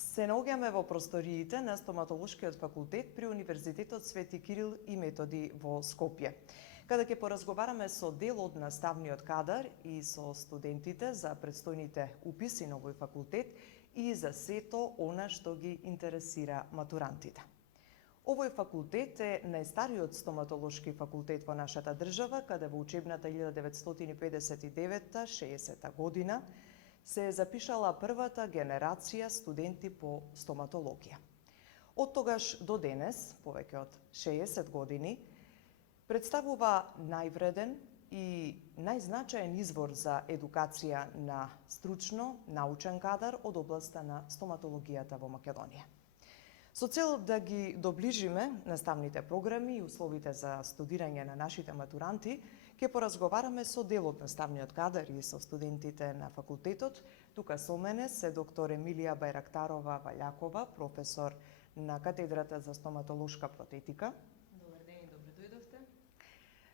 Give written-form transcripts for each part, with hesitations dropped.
Се наоѓаме во просториите на Стоматолошкиот факултет при Универзитетот Свети Кирил и Методи во Скопје, каде ќе поразговараме со дел од наставниот кадар и со студентите за предстојните уписи на овој факултет и за сето она што ги интересира матурантите. Овој факултет е најстариот стоматолошки факултет во нашата држава, каде во учебната 1959-60 година се запишала првата генерација студенти по стоматологија. Од тогаш до денес, повеќе од 60 години, представува највреден и најзначаен извор за едукација на стручно научен кадар од областа на стоматологијата во Македонија. Со цел да ги доближиме наставните програми и условите за студирање на нашите матуранти, ќе поразговараме со дел од наставниот кадар и со студентите на факултетот. Тука со мене се доктор Емилија Бајрактарова Ваљакова, професор на катедрата за стоматолошка протетика. Добар ден и добро дојдовте.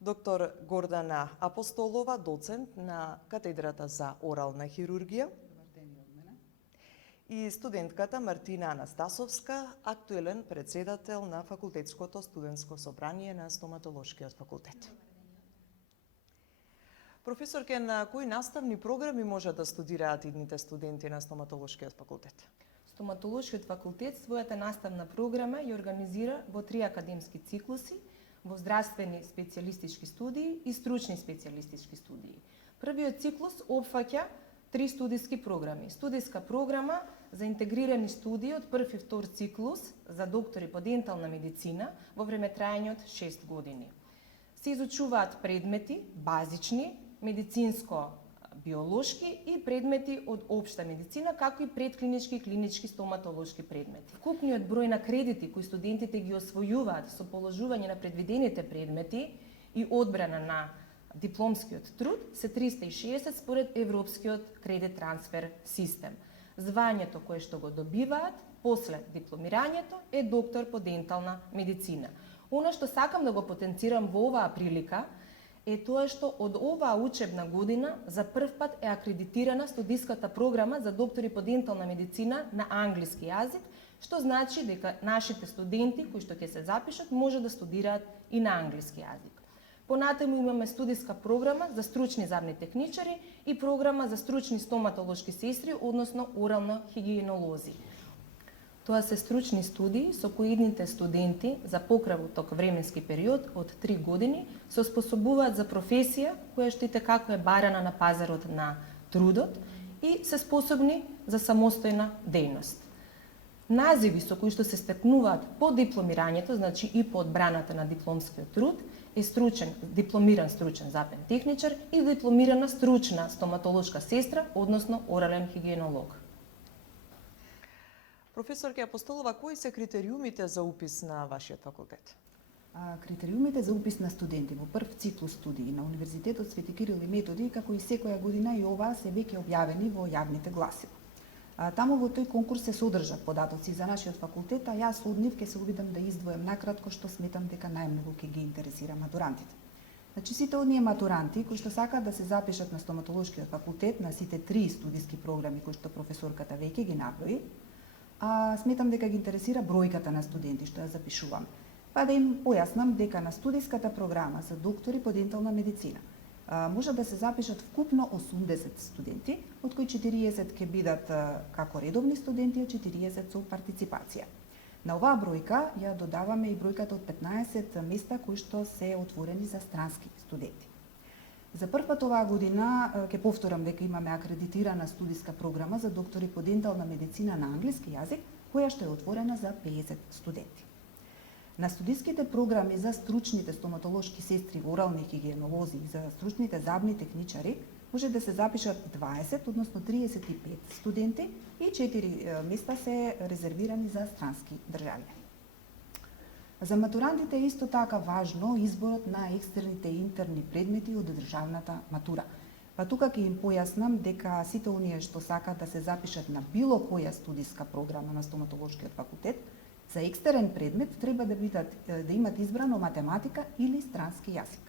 Доктор Гордана Апостолова, доцент на катедрата за орална хирургија. И студентката Мартина Анастасовска, актуелен председател на Факултетското студентско собрание на Стоматолошкиот факултет. Професорке, на кои наставни програми можат да студираат идните студенти на Стоматолошкиот факултет? Стоматолошкиот факултет својата наставна програма ја организира во 3 академски циклуси, во здравствени специјалистички студии и стручни специјалистички студии. Првиот циклус опфаќа 3 студиски програми. Студиска програма за интегрирани студии од прв и втор циклус за доктори по дентална медицина во време трајање од 6 години. Се изучуваат предмети базични, медицинско-биолошки и предмети од општа медицина, како и предклинички и клинички стоматолошки предмети. Вкупниот број на кредити кои студентите ги освојуваат со положување на предвидените предмети и одбрана на дипломскиот труд се 360 според Европскиот кредит трансфер систем. Звањето кое што го добиваат после дипломирањето е доктор по дентална медицина. Оно што сакам да го потенцирам во оваа прилика е тоа што од оваа учебна година за прв пат е акредитирана студиската програма за доктори по дентална медицина на англиски јазик, што значи дека нашите студенти кои што ќе се запишат може да студираат и на англиски јазик. Понатаму имаме студиска програма за стручни забни техничари и програма за стручни стоматолошки сестри, односно орално хигиенолози. Тоа се стручни студии со кои идните студенти за пократок временски период од 3 години се способуваат за професија која што итекако е барана на пазарот на трудот и се способни за самостојна дејност. Називи со кои што се стекнуваат по дипломирањето, значи и по одбраната на дипломскиот труд, е дипломиран стручен забен техничар и дипломирана стручна стоматолошка сестра, односно орален хигиенолог. Професорке Апостолова, кои се критериумите за упис на вашиот факултет? Критериумите за упис на студенти во прв циклус студии на Универзитетот Свети Кирил и Методи, како и секоја година и оваа, се веќе објавени во јавните гласила. Таму во тој конкурс се содржат податоци за нашиот факултет, а јас од нив ќе се обидам да издвојам накратко што сметам дека најмногу ќе ги интересира матурантите. Значи, сите оние матуранти кои што сакаат да се запишат на стоматолошкиот факултет на сите 3 студиски програми кои што професорката веќе ги наброи, сметам дека ги интересира бројката на студенти што ја запишувам. Па да им појаснам дека на студиската програма за доктори по дентална медицина може да се запишат вкупно 80 студенти, од кои 40 ќе бидат како редовни студенти, а 40 со партиципација. На оваа бројка ја додаваме и бројката од 15 места кои што се отворени за странски студенти. За прв пат оваа година ќе повторам дека имаме акредитирана студиска програма за доктори по дентална медицина на англиски јазик, која што е отворена за 50 студенти. На студиските програми за стручните стоматолошки сестри, орални хигиенолози и за стручните забни техничари може да се запишат 20, односно 35 студенти и 4 места се резервирани за странски државјани. За матурантите е исто така важно изборот на екстерните и интерни предмети од државната матура. Па тука ќе им појаснам дека сите оние што сакаат да се запишат на било која студиска програма на стоматолошкиот факултет, за екстерен предмет треба да имат избрано математика или странски јазик.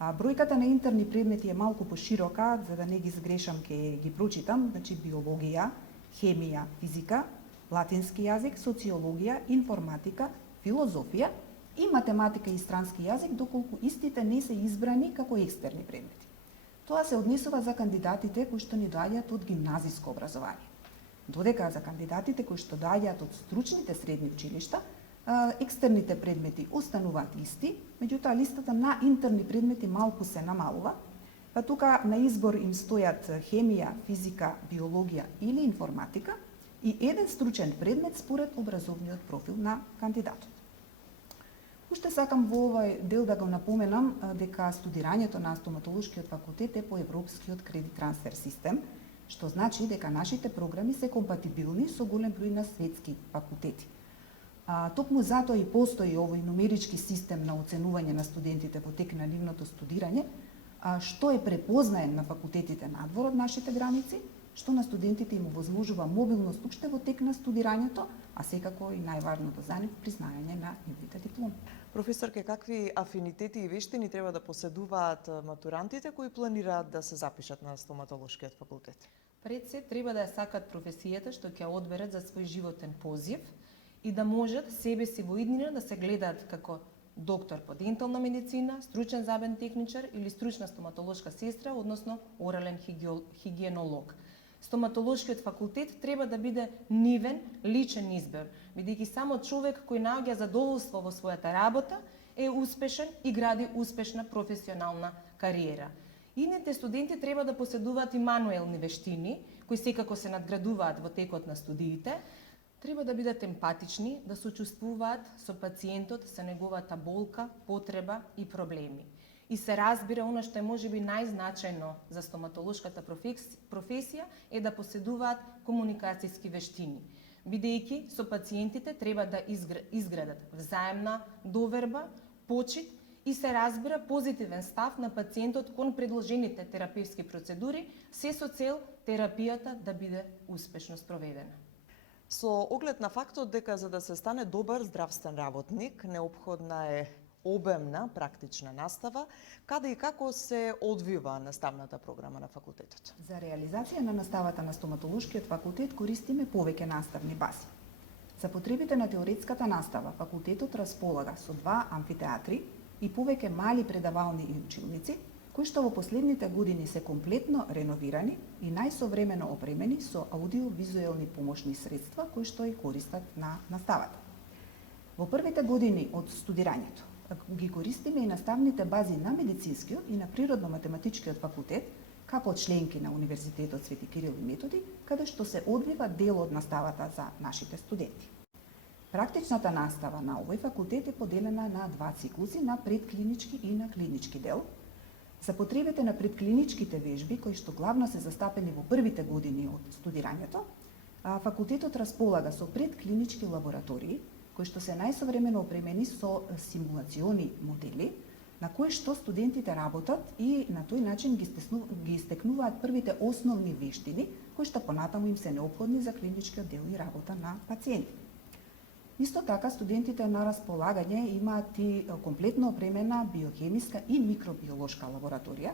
Бројката на интерни предмети е малку поширока, за да не ги сгрешам ќе ги прочитам, значи биологија, хемија, физика, латински јазик, социологија, информатика, филозофија и математика и странски јазик, доколку истите не се избрани како екстерни предмети. Тоа се однесува за кандидатите кои што ни доаѓаат од гимназиско образование. Додека за кандидатите кои што доаѓаат од стручните средни училишта, екстерните предмети остануваат исти, меѓутоа листата на интерни предмети малку се намалува, па тука на избор им стојат хемија, физика, биологија или информатика и еден стручен предмет според образовниот профил на кандидатот. Уште сакам во овој дел да го напоменам дека студирањето на стоматолошкиот факултет е по европскиот кредит трансфер систем, што значи дека нашите програми се компатибилни со голем број на светски факултети. Токму затоа и постои овој нумерички систем на оценување на студентите во тек на нивното студирање, што е препознаен на факултетите надвор од нашите граници, што на студентите им овозможува мобилност уште во тек на студирањето, а секако и најважното за нив признање на нивните дипломи. Професорке, какви афинитети и вештини треба да поседуваат матурантите кои планираат да се запишат на стоматолошкиот факултет? Пред се треба да ја сакат професијата што ќе одберат за свој животен позив и да можат себе си во иднина да се гледаат како доктор по дентална медицина, стручен забен техничар или стручна стоматолошка сестра, односно орален хигиенолог. Стоматолошкиот факултет треба да биде нивен личен избор, бидејќи само човек кој наоѓа задоволство во својата работа е успешен и гради успешна професионална кариера. Идните студенти треба да поседуваат и мануелни вештини, кои секако се надградуваат во текот на студиите. Треба да бидат емпатични, да сочувствуваат со пациентот, со неговата болка, потреба и проблеми. И се разбира, она што е можеби најзначајно за стоматолошката професија е да поседуваат комуникацијски вештини, бидејќи со пациентите треба да изградат взаемна доверба, почит и се разбира позитивен став на пациентот кон предложените терапевски процедури, се со цел терапијата да биде успешно спроведена. Со оглед на фактот дека за да се стане добар здравствен работник, неопходна е обемна практична настава, каде и како се одвива наставната програма на факултетот? За реализација на наставата на стоматолошкиот факултет користиме повеќе наставни бази. За потребите на теоретската настава, факултетот располага со 2 амфитеатри и повеќе мали предавални и училници, кои што во последните години се комплетно реновирани и најсовремено опремени со аудиовизуелни помошни средства кои што и користат на наставата. Во првите години од студирањето ги користиме и наставните бази на медицинскиот и на природно-математичкиот факултет, како членки на Универзитетот Свети Кирил и Методи, каде што се одвива дел од наставата за нашите студенти. Практичната настава на овој факултет е поделена на 2 циклуси, на предклинички и на клинички дел. За потребите на предклиничките вежби, кои што главно се застапени во првите години од студирањето, факултетот располага со предклинички лаборатории, кои што се најсовремено опремени со симулациони модели, на кои што студентите работат и на тој начин ги стекнуваат првите основни вештини, кои што понатаму им се неопходни за клиничкиот дел и работа на пациенти. Исто така, студентите на располагање имаат и комплетно опремена биохемиска и микробиолошка лабораторија,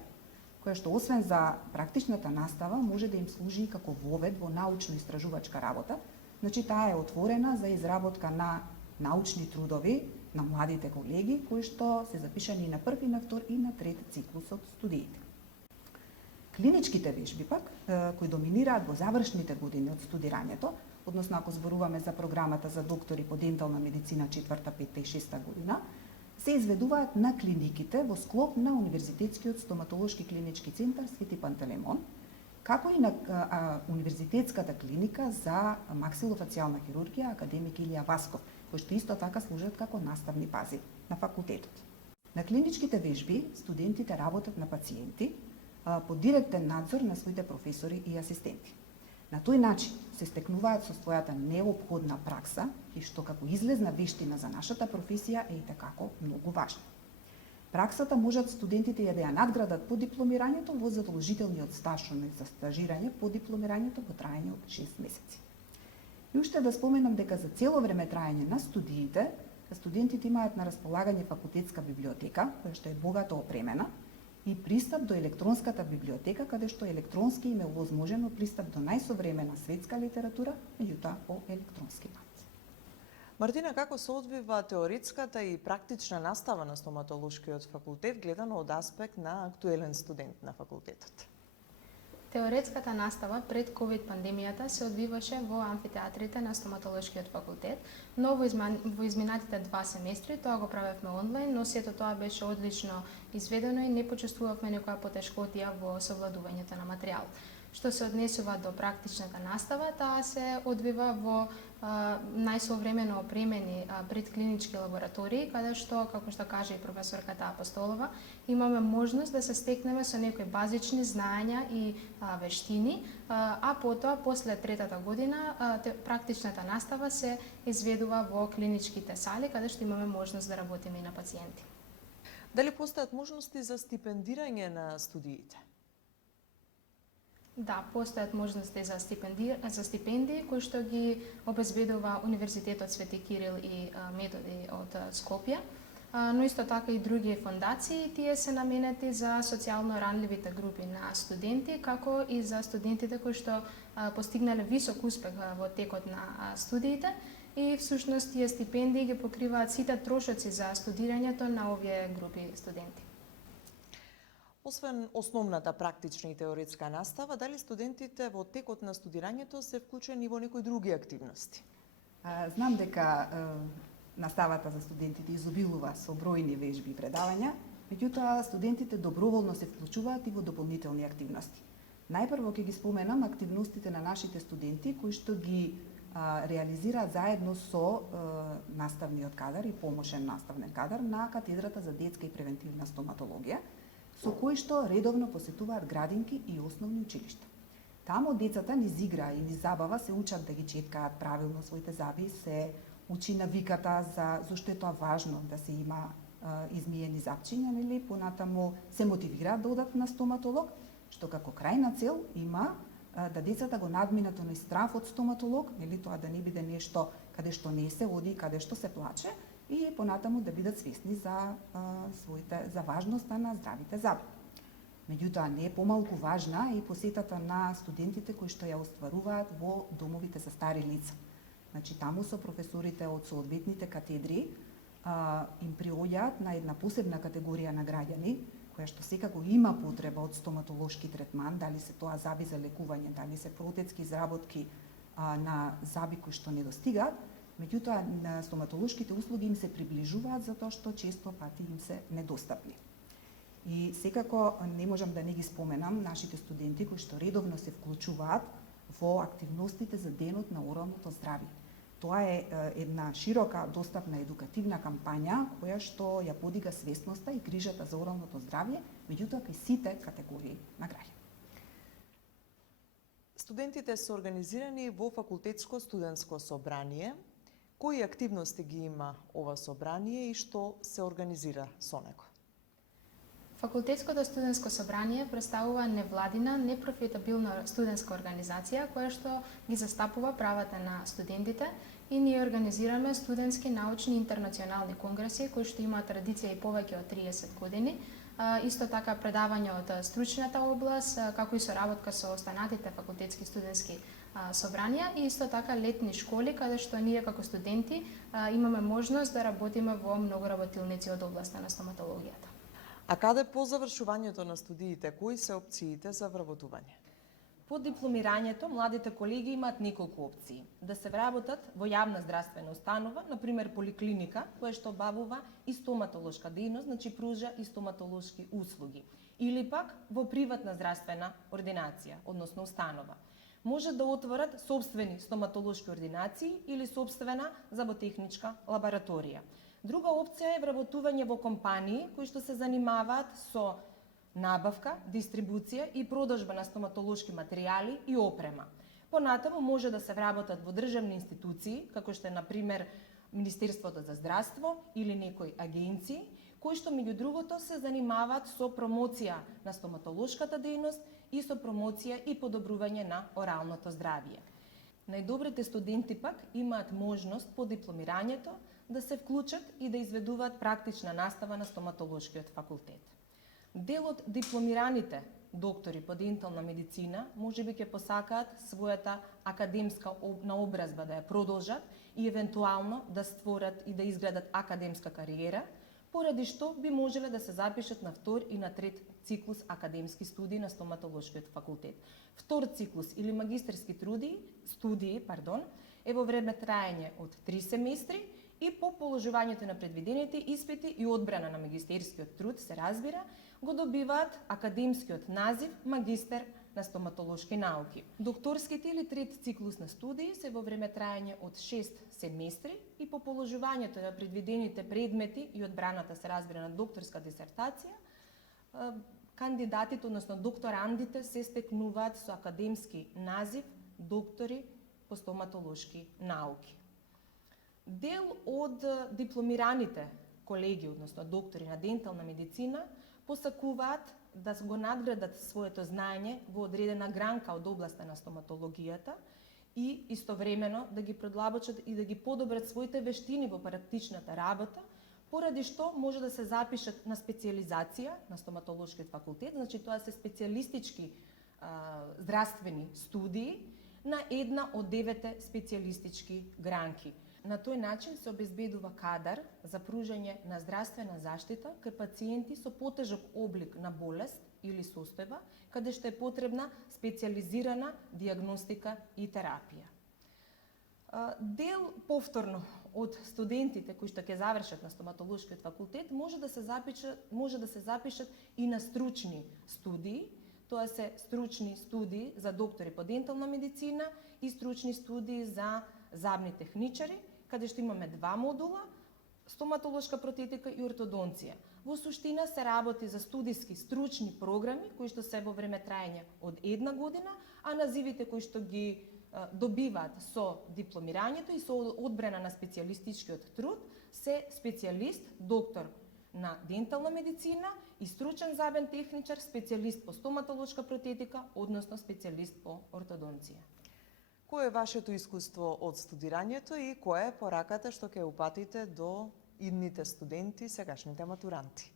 која што освен за практичната настава може да им служи и како вовед во научно-истражувачка работа, значи таа е отворена за изработка на научни трудови на младите колеги, кои што се запишани и на први, на втор и на трет циклус од студиите. Клиничките вежби пак, кои доминираат во завршните години од студирањето, односно ако зборуваме за програмата за доктори по дентална медицина 4-та, 5-та и 6-та година, се изведуваат на клиниките во склоп на Универзитетскиот стоматолошки клинички центар Свети Пантелеймон, како и на Универзитетската клиника за максилофацијална хирургија академик Илија Васков, кои што исто така служат како наставни бази на факултетот. На клиничките вежби студентите работат на пациенти под директен надзор на своите професори и асистенти. На тој начин се стекнуваат со својата неопходна пракса и што како излезна вештина за нашата професија е и такако многу важна. Праксата можат студентите да ја надградат по дипломирањето во задолжителниот стаж за стажирање по дипломирањето во траење од 6 месеци. И уште да споменам дека за цело време траење на студиите, студентите имаат на располагање факултетска библиотека, која што е богато опремена, и пристап до електронската библиотека, каде што електронски им е овозможено пристап до најсовремена светска литература, меѓутоа по електронски пат. Мартина, како се одвива теоретската и практична настава на стоматолошкиот факултет гледано од аспект на актуелен студент на факултетот? Теоретската настава пред ковид пандемијата се одвиваше во амфитеатрите на стоматолошкиот факултет, но во изминатите 2 семестри тоа го правевме онлайн, но сето тоа беше одлично изведено и не почувствувавме некоја потешкотија во совладувањето на материјал. Што се однесува до практичната настава, таа се одвива во најсовремено опремени предклинички лаборатории, каде што, како што каже и професорката Апостолова, имаме можност да се стекнеме со некои базични знаења и вештини, а потоа, после третата година, практичната настава се изведува во клиничките сали, каде што имаме можност да работиме и на пациенти. Дали постојат можности за стипендирање на студиите? Да, постојат можности за стипендии кои што ги обезбедува Универзитетот Свети Кирил и Методи од Скопје, но исто така и други фондации, тие се наменети за социјално ранливите групи на студенти, како и за студентите кои што постигнале висок успех во текот на студиите и всушност тие стипендии ги покриваат сите трошоци за студирањето на овие групи студенти. Освен основната практична и теоретска настава, дали студентите во текот на студирањето се вклучени во некои други активности? Знам дека наставата за студентите изобилува со бројни вежби и предавања, меѓутоа студентите доброволно се вклучуваат и во дополнителни активности. Најпрво ќе ги споменам активностите на нашите студенти кои што ги реализираат заедно со наставниот кадар и помошен наставен кадар на катедрата за детска и превентивна стоматологија, со кои што редовно посетуваат градинки и основни училишта. Таму децата низ игра и низ забава се учат да ги четкаат правилно своите заби, се учи навиката за зошто е тоа важно да се има измиени запчиња, нели, понатаму се мотивираат да одат на стоматолог, што како крајна цел има да децата го надминат оној страф од стоматолог, нели, тоа да не биде нешто каде што не се оди, каде што се плаче, и понатаму да бидат свесни за важноста на здравите заби. Меѓутоа, не е помалку важна и посетата на студентите кои што ја остваруваат во домовите за стари лица. Значи, таму со професорите од соодветните катедри им приоѓаат на една посебна категорија на граѓани, која што секако има потреба од стоматолошки третман, дали се тоа заби за лекување, дали се протетски изработки на заби кои што не достигаат, меѓутоа на стоматолошките услуги им се приближуваат затоа што често пати им се недостапни. И секако не можам да не ги споменам нашите студенти кои што редовно се вклучуваат во активностите за денот на оралното здравје. Тоа е една широка достапна едукативна кампања која што ја подига свесноста и грижата за оралното здравје, меѓутоа кај сите категории на граѓани. Студентите се организирани во факултетско студентско собрание. Кои активности ги има ова собрание и што се организира со него? Факултетското студентско собрание представува невладина, непрофитабилна студентска организација која што ги застапува правата на студентите и ние организираме студентски, научни и интернационални конгреси кои што имаат традиција и повеќе од 30 години. Исто така предавања од стручната област, како и соработка со останатите факултетски студентски собранија и исто така летни школи каде што ние како студенти имаме можност да работиме во многу работилници од областа на стоматологијата. А каде по завршувањето на студиите, кои се опциите за вработување? По дипломирањето, младите колеги имаат неколку опции. Да се вработат во јавна здравствена установа, например поликлиника, која што бавува и стоматолошка дејност, значи пружа и стоматолошки услуги. Или пак во приватна здравствена ординација, односно установа. Може да отворат собствени стоматолошки ординации или собствена заботехничка лабораторија. Друга опција е вработување во компании кои што се занимаваат со набавка, дистрибуција и продажба на стоматолошки материјали и опрема. Понатаму може да се вработат во државни институции, како што е, например, Министерството за здравство или некои агенции, кои што меѓу другото се занимаваат со промоција на стоматолошката дејност и со промоција и подобрување на оралното здравје. Најдобрите студенти пак имаат можност по дипломирањето да се вклучат и да изведуваат практична настава на стоматолошкиот факултет. Дел од дипломираните доктори по дентална медицина можеби ќе посакаат својата академска наобразба да ја продолжат и евентуално да створат и да изградат академска кариера, поради што би можеле да се запишат на втор и на трет циклус академски студии на стоматолошкиот факултет. Втор циклус или магистерски студии е во време траење од 3 семестри и по положувањето на предвидените испити и одбрана на магистерскиот труд, се разбира, го добиваат академскиот назив магистер на стоматолошки науки. Докторските или трет циклус на студии се во време траење од 6 семестри и по положувањето на предвидените предмети и одбраната, се разбира, на докторска дисертација, кандидатите, односно докторандите, се стекнуваат со академски назив доктори по стоматолошки науки. Дел од дипломираните колеги, односно доктори на дентална медицина, посакуваат да го надградат своето знаење во одредена гранка од областа на стоматологијата и истовремено да ги предлабочат и да ги подобрат своите вештини во практичната работа, поради што може да се запишат на специализација на стоматолошкиот факултет, значи тоа се специјалистички здравствени студии на една од 9 специјалистички гранки. На тој начин се обезбедува кадар за пружање на здравствена заштита кај пациенти со потежок облик на болест или состојба, каде што е потребна специјализирана дијагностика и терапија. Дел повторно од студентите кои што ќе завршат на стоматолошкиот факултет може да се запишат и на стручни студии. Тоа се стручни студии за доктори по дентална медицина и стручни студии за забни техничари, каде што имаме 2 модула, стоматолошка протетика и ортодонција. Во суштина се работи за студиски стручни програми кои што се во време траење од 1 година, а називите кои што ги добиваат со дипломирањето и со одбрана на специјалистичкиот труд се специјалист, доктор на дентална медицина и стручен забен техничар, специјалист по стоматолошка протетика, односно специјалист по ортодонција. Кое е вашето искуство од студирањето и која е пораката што ќе упатите до идните студенти, сегашните матуранти?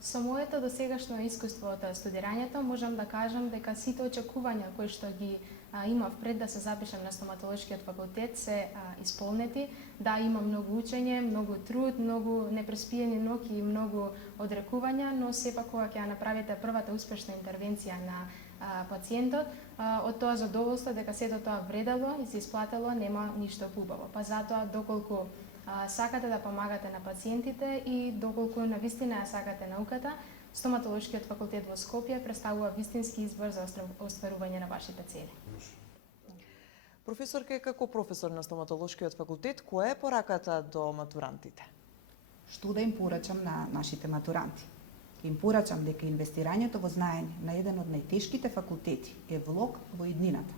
Со моето досегашно искуство од студирањето можам да кажам дека сите очекувања кои што ги имав пред да се запишам на стоматолошкиот факултет се исполнети. Да, има многу учење, многу труд, многу непреспиени ноќи и многу одрекувања, но сепак кога ќе ја направите првата успешна интервенција на пациентот, од тоа задоволство дека сето тоа вредело и се исплатело, нема ништо хубаво. Па затоа доколку сакате да помагате на пациентите и доколку навистина ја сакате науката, стоматолошкиот факултет во Скопје представува вистински избор за остварување на вашите цели. Професорке, како професор на стоматолошкиот факултет, која е пораката до матурантите? Што да им порачам на нашите матуранти? Им порачам дека инвестирањето во знаење на еден од најтешките факултети е влог во иднината.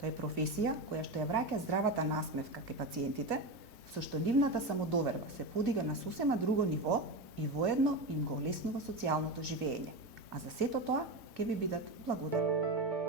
Тоа е професија која што ја враќа здравата насмевка кај пациентите, со што нивната самодоверба се подига на сосема друго ниво и воедно им го олеснува социјалното живење. А за сето тоа ќе ви бидат благодарни.